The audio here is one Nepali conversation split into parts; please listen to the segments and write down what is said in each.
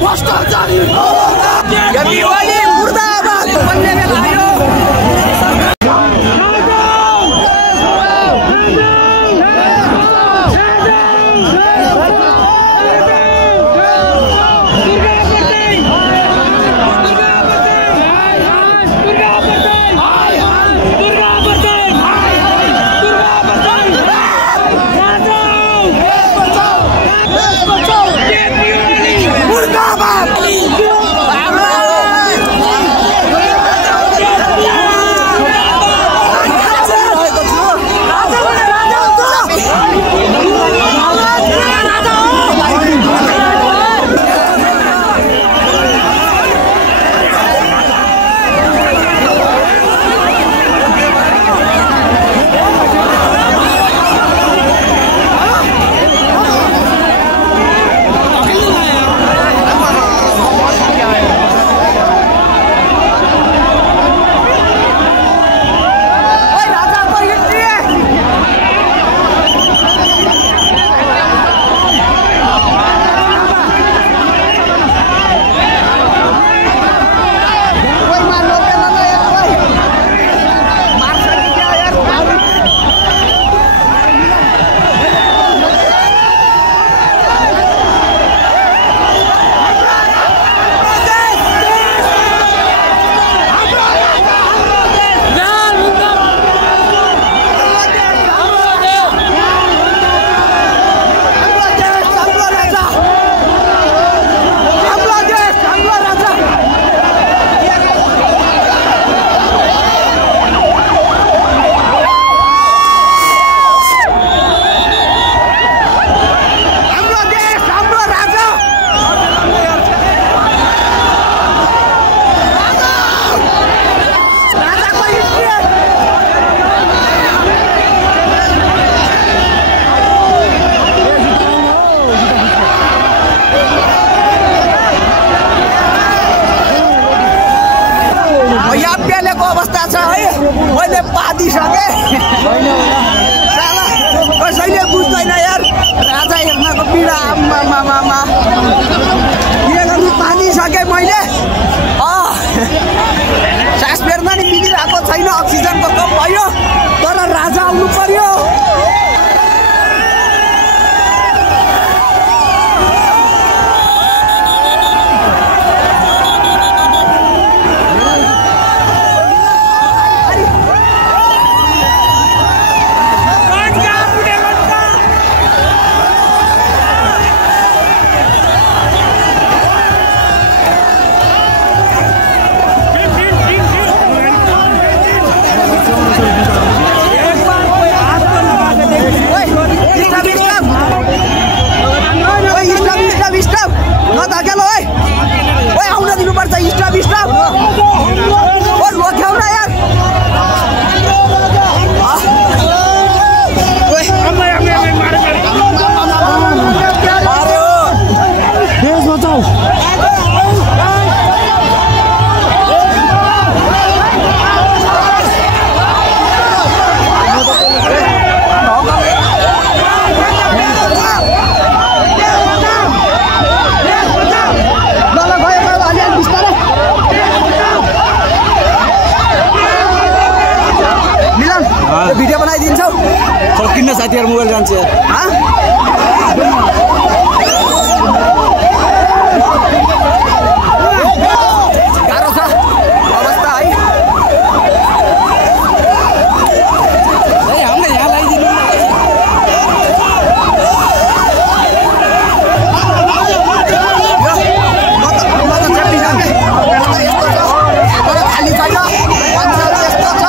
भ्रष्टाचारी केपीओली मुर्दाबाद भन्ने बेला आयो। अवस्था छ है। मैले पादिसके कसैले बुझ्दैन यार। राजा हेर्नको पीडा आमा के गर्नु पादिसके मैले। सास फेर्न नि मिलिरहेको छैन, अक्सिजनको कम भयो, तर राजा आउनु पर्यो। भिडियो बनाइदिन्छौ किन्न साथीहरु मोबाइल जान्छ गाह्रो छ अवस्था है। हामीले यहाँ लगाइदिनु खाली छैन यस्तो छ।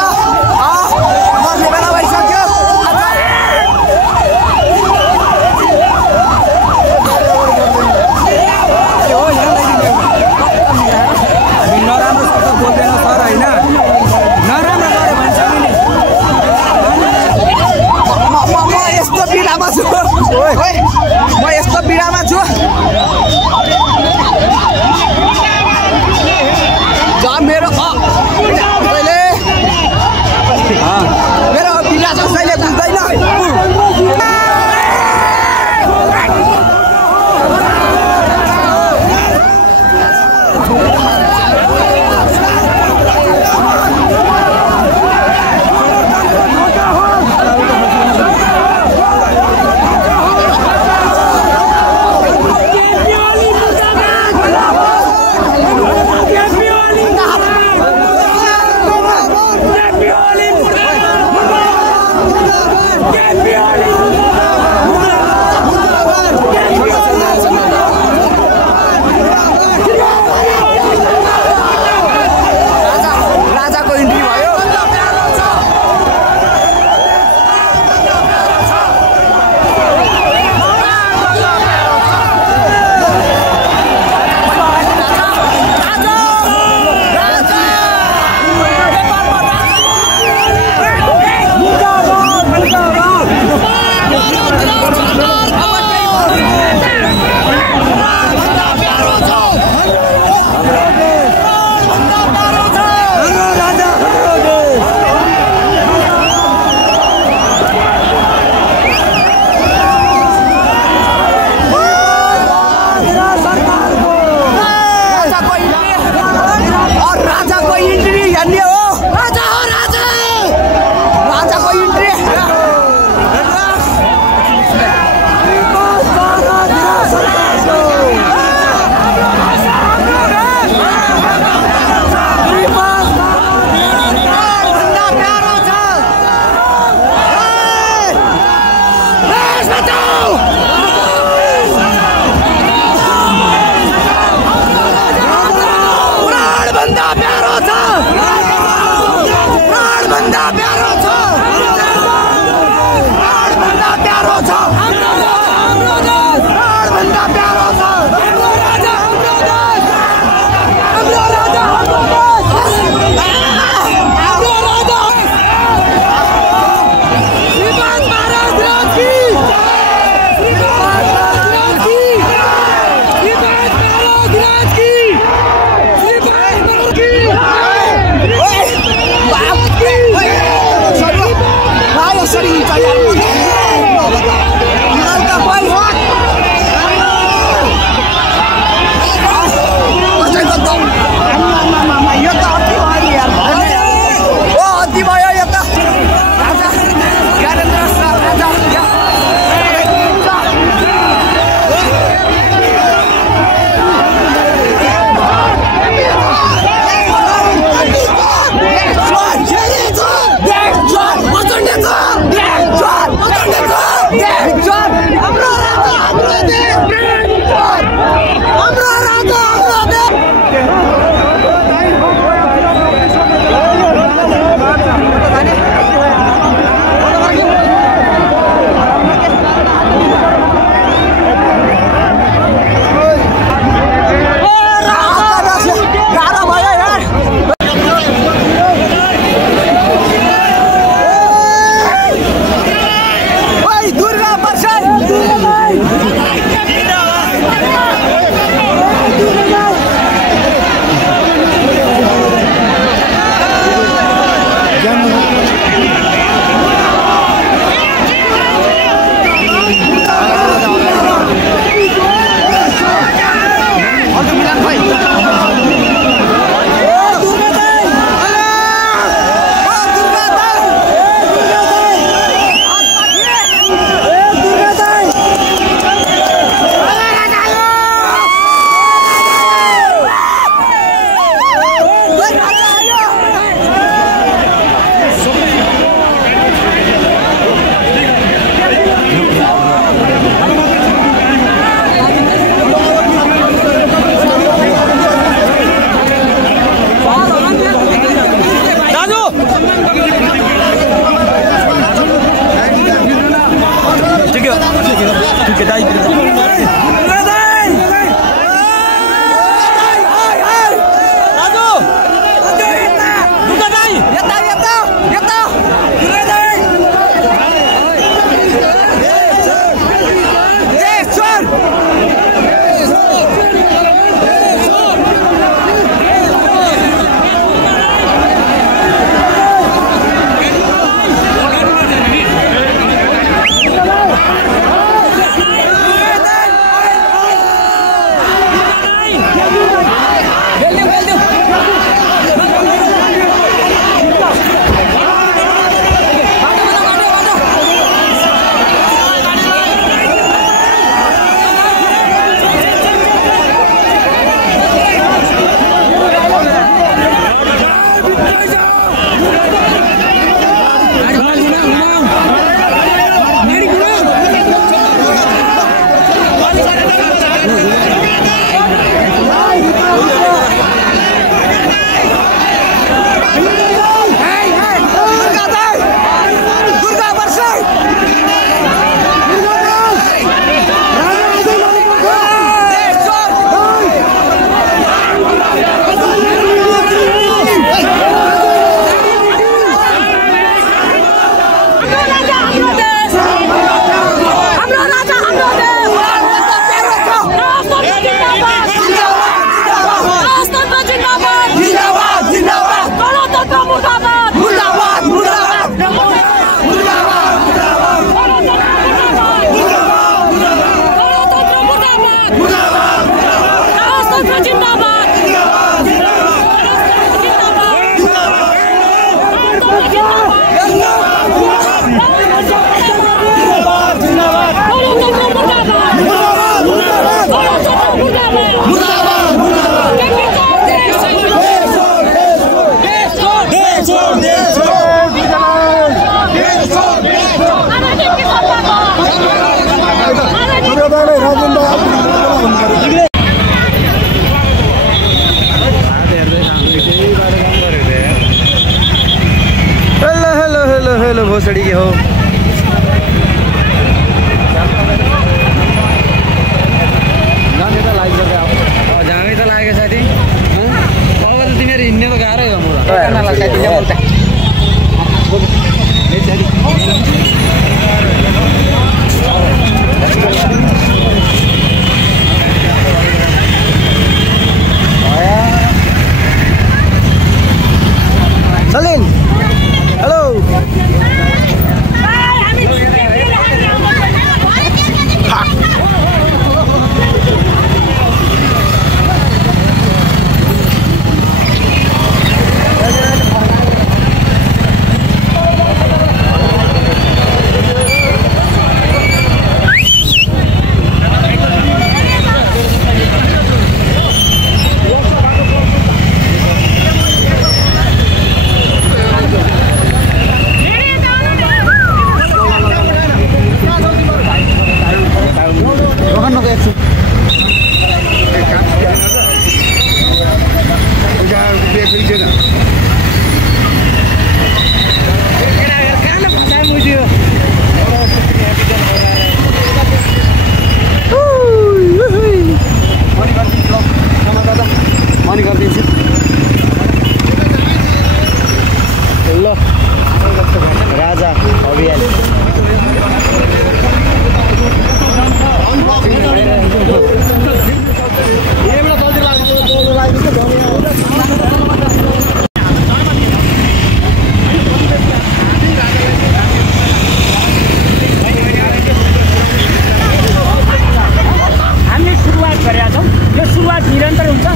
हुन्छ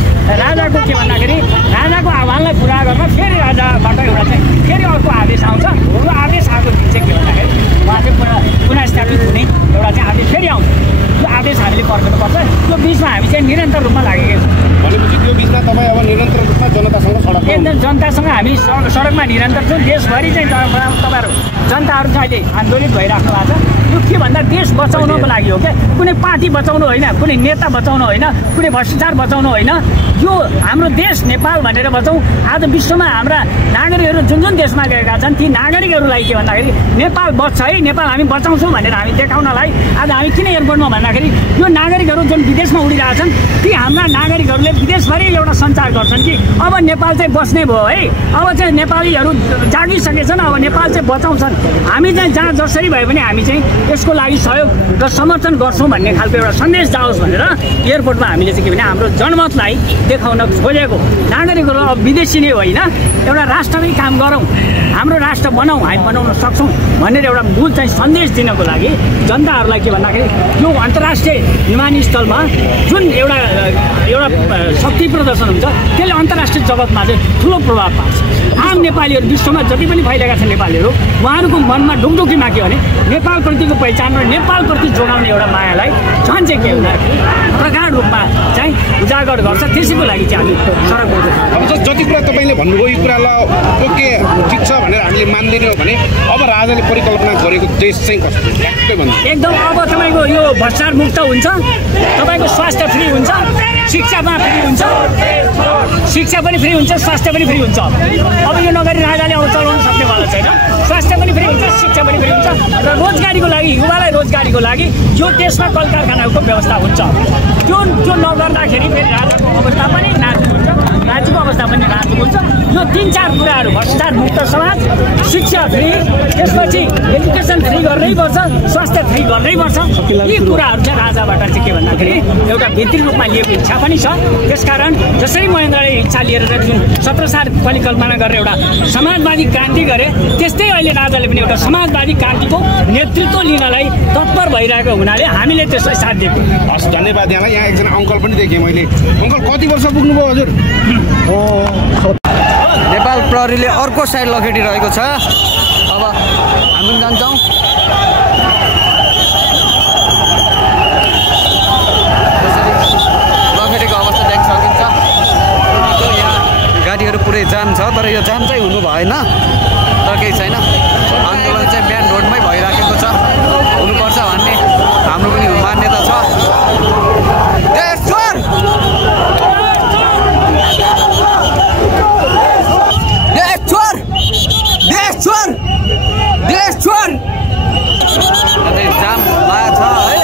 राजाको के भन्दाखेरि राजाको आह्वानलाई पुरा गर्न फेरि राजाबाट एउटा चाहिँ फेरि अर्को आदेश आउँछ। त्यो आदेश आएको दिन चाहिँ के भन्दाखेरि उहाँ चाहिँ पुनःस्थापित हुने एउटा चाहिँ आदेश फेरि आउँछ। त्यो आदेश हामीले पर्खनुपर्छ। त्यो बिचमा हामी चाहिँ निरन्तर रूपमा लागेका छौँ। भनेपछि त्यो बिचमा तपाईँ अब निरन्तर रूपमा जनतासँग सडकमा एकदम जनतासँग हामी सडकमा निरन्तर छौँ। देशभरि चाहिँ तपाईँहरू जनताहरू चाहिँ अहिले आन्दोलित भइराख्नु भएको छ। यो के भन्दा देश बचाउनको लागि हो क्या, कुनै पार्टी बचाउनु होइन, कुनै नेता बचाउनु होइन, कुनै भ्रष्टाचार बचाउनु होइन। यो हाम्रो देश नेपाल भनेर बचाउँ। आज विश्वमा हाम्रा नागरिकहरू जुन जुन देशमा गएका छन् ती नागरिकहरूलाई के भन्दाखेरि नेपाल बच्छ है, नेपाल हामी बचाउँछौँ भनेर हामी देखाउनलाई आज हामी किन एयरपोर्टमा भन्दाखेरि यो नागरिकहरू जुन विदेशमा उडिरहेछन् ती हाम्रा नागरिकहरूले विदेशभरि एउटा सञ्चार गर्छन् कि अब नेपाल चाहिँ बस्ने भयो है, अब चाहिँ नेपालीहरू जागिसकेछन्, अब नेपाल चाहिँ बचाउँछन्। हामी चाहिँ जहाँ जसरी भए पनि हामी चाहिँ यसको लागि सहयोग र समर्थन गर्छौँ भन्ने खालको एउटा सन्देश जाओस् भनेर एयरपोर्टमा हामीले चाहिँ के भने हाम्रो जनमतलाई देखाउन खोजेको। नागरिकहरू अब विदेशी नै होइन, एउटा राष्ट्रमै काम गरौँ, हाम्रो राष्ट्र बनाऊँ, हामी बनाउन सक्छौँ भनेर एउटा मूल चाहिँ सन्देश दिनको लागि जनताहरूलाई के भन्दाखेरि यो अन्तर्राष्ट्रिय विमानस्थलमा जुन एउटा शक्ति प्रदर्शन हुन्छ त्यसले अन्तर्राष्ट्रिय जगतमा चाहिँ ठुलो प्रभाव पार्छ। आम नेपालीहरू विश्वमा जति पनि फैलिएका छन् नेपालीहरू उहाँहरूको मनमा ढुकढुकीमा के भने नेपालप्रतिको पहिचान र नेपालप्रति जोगाउने एउटा मायालाई झन् चाहिँ के भन्दाखेरि प्रगाढ रूपमा चाहिँ उजागर गर्छ। त्यसैको लागि चाहिँ हामी सडक गर्छौँ। अब जति कुरा तपाईँले भन्नुभयो यो कुरा ल ओके ठिक छ भनेर हामीले मान्दैनौँ भने अब राजाले परिकल्पना गरेको देश चाहिँ कस्तो ठ्याक्कै भन्नु एकदम अब तपाईँको यो भ्रष्टाचार मुक्त हुन्छ, तपाईँको स्वास्थ्य फ्री हुन्छ, शिक्षामा फ्री हुन्छ, शिक्षा पनि फ्री हुन्छ, स्वास्थ्य पनि फ्री हुन्छ। अब यो नगरी राजाले अब चलाउन सक्नेवाला छैन। स्वास्थ्य पनि फ्री हुन्छ, शिक्षा पनि फ्री हुन्छ र रोजगारीको लागि युवालाई रोजगारीको लागि यो देशमा कल कारखानाको व्यवस्था हुन्छ। त्यो नगर्दाखेरि फेरि राजाको अवस्था पनि नाजुक हुन्छ, राज्यको अवस्था पनि नाजुक हुन्छ। यो 3-4 कुराहरू भ्रष्टाचार मुक्त समाज, शिक्षा फ्री, त्यसपछि एजुकेसन फ्री गर्नैपर्छ, स्वास्थ्य फ्री गर्नैपर्छ। यी कुराहरू चाहिँ राजाबाट चाहिँ के भन्दाखेरि एउटा भित्री रूपमा लिएको इच्छा पनि छ। त्यसकारण जसरी महेन्द्रले इच्छा लिएर जुन 17 साल परिकल्पना गरेर एउटा समाजवादी क्रान्ति गरे त्यस्तै अहिले राजाले पनि एउटा समाजवादी क्रान्तिको नेतृत्व लिनलाई तत्पर भइरहेको हुनाले हामीले त्यसलाई साथ दिएको। हस्, धन्यवाद यहाँलाई। यहाँ एकजना अङ्कल पनि देखेँ मैले। अङ्कल कति वर्ष पुग्नुभयो हजुर? नेपाल प्रहरीले अर्को साइड लखेटिरहेको छ। अब हामी पनि जान्छौँ। लखेटेको अवस्था देख्न सकिन्छ। यहाँ गाडीहरू पुरै जाम छ, तर यो जाम चाहिँ हुनु भएन, तर केही छैन। आन्दोलन चाहिँ मेन रोडमै भइराखेको छ, हुनुपर्छ भन्ने हाम्रो पनि मान्यता छ। जाम लागेको छ है।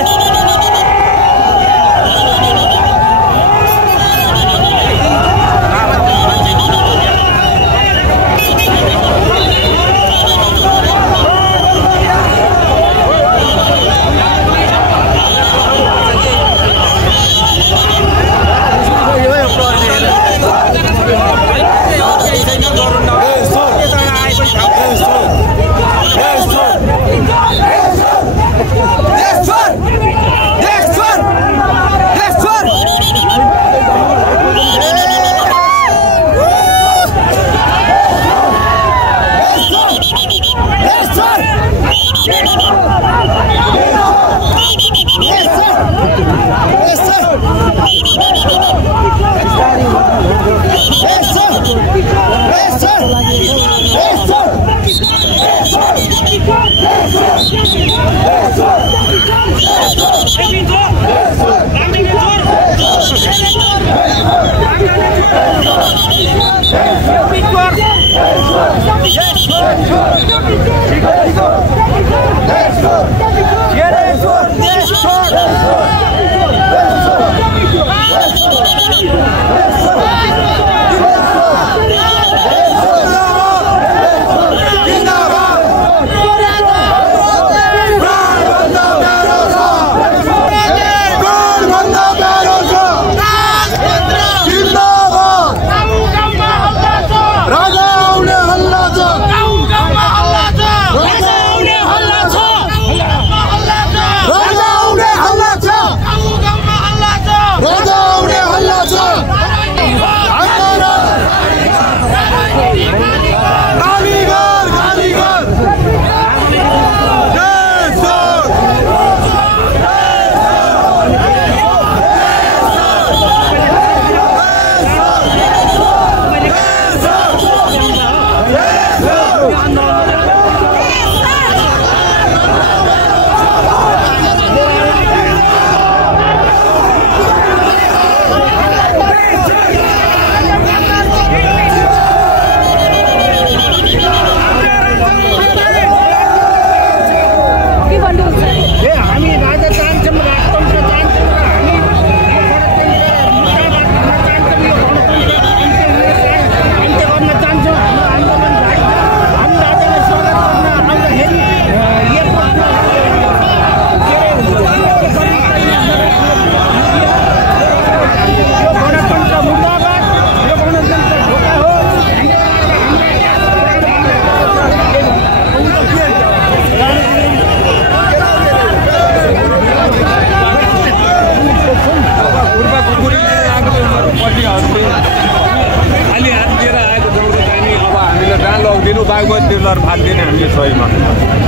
बागमती लहर फाल्दिने हामीले सहीमा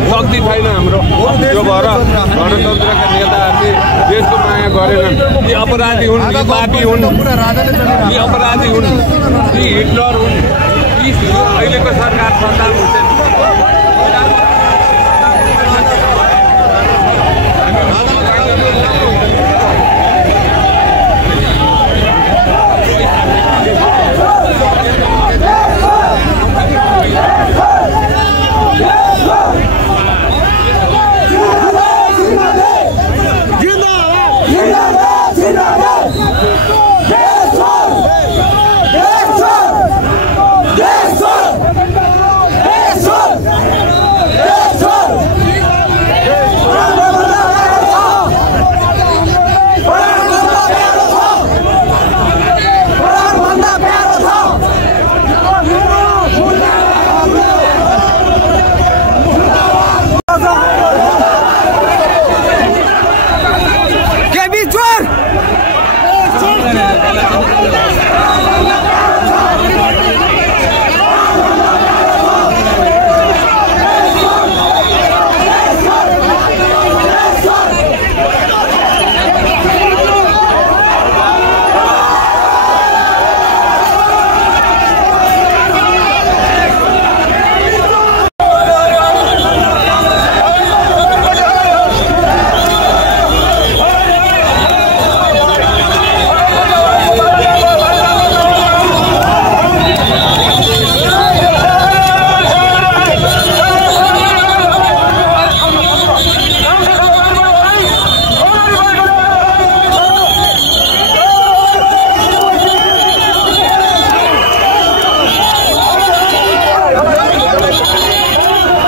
शक्ति छैन हाम्रो। त्यो भएर गणतन्त्रका नेताहरूले देशको माया गरेनन्। यी अपराधी हुन्, यी पापी हुन्, यी अपराधी हुन्, यी हिटलर हुन्, यी अहिलेको सरकार सन्तान हुन्छन्।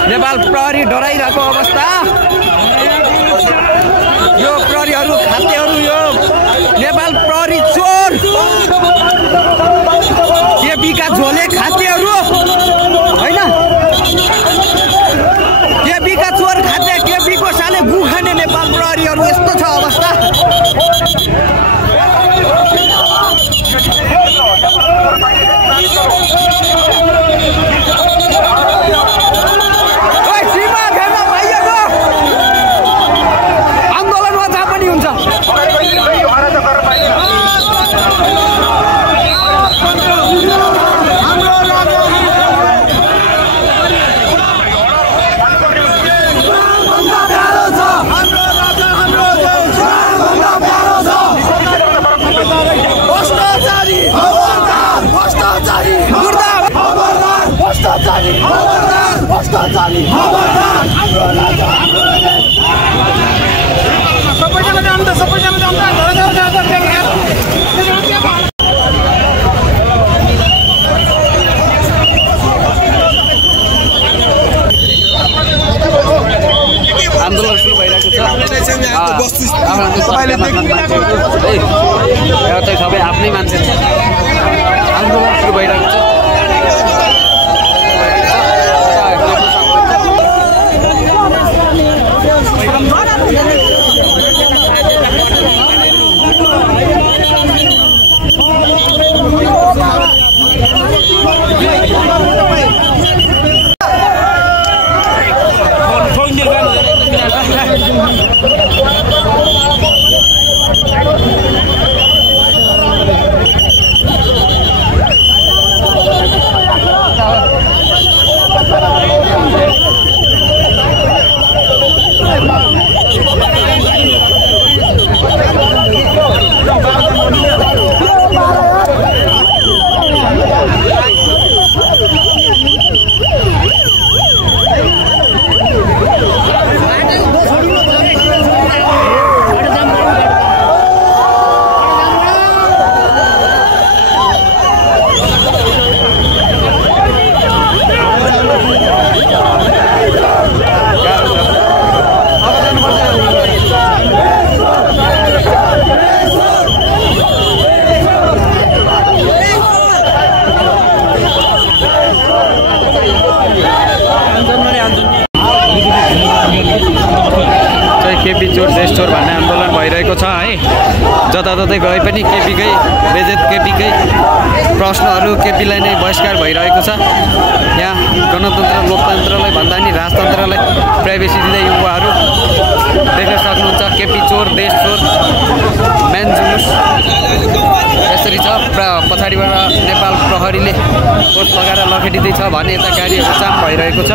नेपाल प्रहरी डराइरहेको अवस्था, यो प्रहरीहरू खातेहरू, यो नेपाल प्रहरी चोर, केपीका झोले खातेहरू होइन, केपीका चोर खाते, केपीको साले गु खाने नेपाल प्रहरीहरू। यस्तो छ अवस्था। आन्दोलन सुरु भइरहेको छ। सबै आफ्नै मान्छे छ। आन्दोलन सुरु भइरहेको छ। केपी चोर देश चोर भन्ने आन्दोलन भइरहेको छ है। जताततै गए पनि केपीकै बेजेत केपीकै प्रश्नहरू केपीलाई नै बहिष्कार भइरहेको छ। यहाँ गणतन्त्र लोकतन्त्रलाई भन्दा नि राजतन्त्रलाई प्राइभेसी दिँदै युवाहरू देख्न सक्नुहुन्छ। केपी चोर देश चोर म्यान जुलुस यसरी छ। पछाडिबाट नेपाल प्रहरीले कोट लगाएर लखेटिँदैछ भने यता गाडीहरू जाम भइरहेको छ।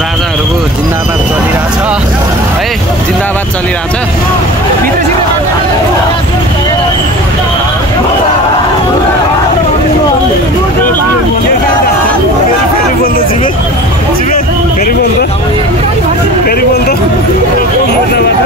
राजाहरूको जिन्दाबाद चलिरहेछ है, जिन्दाबाद चलिरहेछ। फेरि बोल्दा मुर्दाबाद